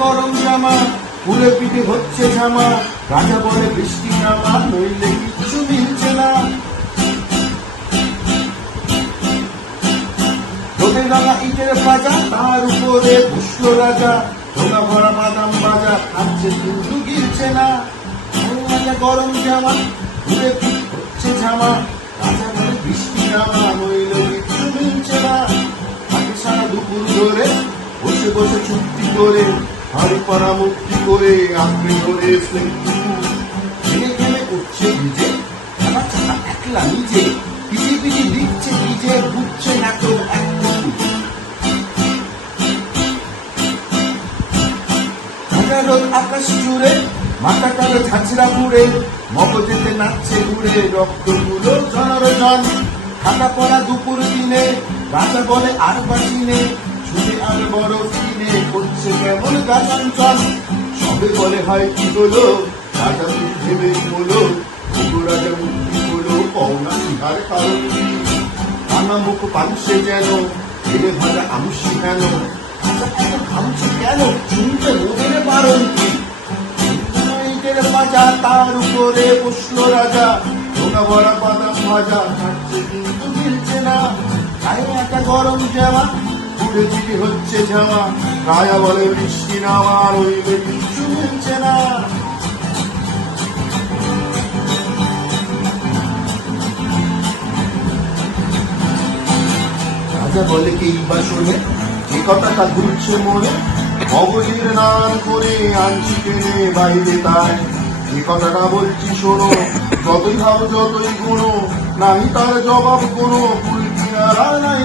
গরম জামা পুরে পিঠে হচ্ছে জামা রাজা বলে বৃষ্টি নামা, নইলে কিচ্ছু মিলছে না। ইটের বাজা তার উপরে রাজা, ঢোকা ভরা বাদাম বাজা খাচ্ছে কিন্তু গিলছে না। গরম জামা পিঠে হচ্ছে রাজা বলে বৃষ্টি নামা, নইলে কিচ্ছু মিলছে না। সারা দুপুর ধরে বসে বসে চুক্তি করে হাড়ি পাড়া মুক্তি করে, আঁকড়ে ধরে ঘেমে ঘেমে উঠছে ভিজে খেলা ছাড়া একলা নিজে পিছিয়ে পিছিয়ে লিখছে নিজে, বুঝছে না একটুকু হাজার রোদ আকাশ জুড়ে, মাথা কালো ঝাঁঝরা পুড়ে, মগজেতে নাচছে ঘুরে রক্তগুলো জনর জন থাকা পড়া দুপুর দিনে রাজা বলে আর বাসিনে আর বড় কিনে করছে কেমন গাছাঞ্চল সবে বলে হয় কি হলো? রাজা তুই ভেবে হলো রাজা মুক্তি হলো পাওনা বিহার কারণ। কি? মুখ পালসে যেন ফেলে ভাজা আমসি কেন? আচ্ছা, ঘামছে কেন? শুনতে মোদের বারণ কি? বাজা তার উপরে বসল রাজা। ঢোকা ভরা বাদাম ভাজা খাচ্ছে কিন্তু মিলছে না। গায়ে একটা গরম জামা চিটি হচ্ছে জামা রাজা বলে, বৃষ্টি নামা রইলে কিচ্ছু মিলছে না। রাজা বলে, কি বা শোনে? যে কথাটা ঘুরছে মনে মগজের নাম করে আনছি টেনে বাইরে তাই যে কথাটা বলছি শোনো, যতই ভালো যতই গুণো নাহি তার জবাব কোনো কিনারা নাই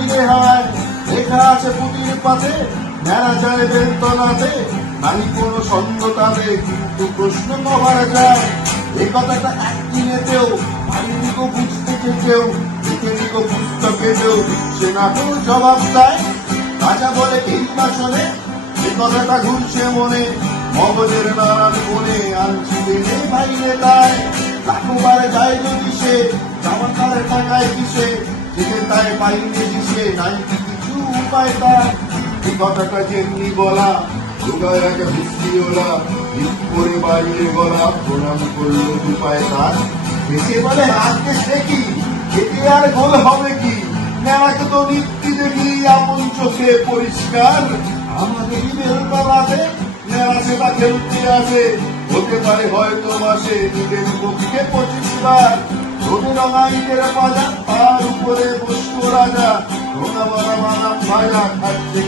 লেখা আছে পুতির পাতে, মেলা যায় বেতনাতে নাই কোনো সন্দেহ তাতে, কিন্তু প্রশ্ন যায়। এই কথাটা একদিনেতেও গো বুঝতে কেউ লিখেনি গো পুস্তকেতেও দিচ্ছে না তো জবাব দেয়। রাজা বলে এই বাসনে এ কথাটা ঘুরছে মনে, মগজের নানান কোণে আনছি দিনে বাইরে তাই লাখবার যায় যদি সে জামা কালের টাকায় কিসে? থেকে তাই পাইনি দিছে নাই এই কথাটা যেমনি বলা দুগায় আগে বৃষ্টি ওলা করে বাইরে গলা, প্রণাম করল উপায় তার এসে বলে, আজকে সে কি? এতে আর গোল হবে কি? মেলাকে তো নিত্যি দেখি আপন চোখে পরিষ্কার। আমাদের বেলতলাতে মেলা সেটা খেলতে আসে। হতে পারে হয়তো মাসে নিজের পক্ষে পঁচিশ বার। রোদে রঙাইটের পাজা, তার উপরে বসবো রাজা। রোদা বাবা বাদাম ভাজা খাচ্ছে কি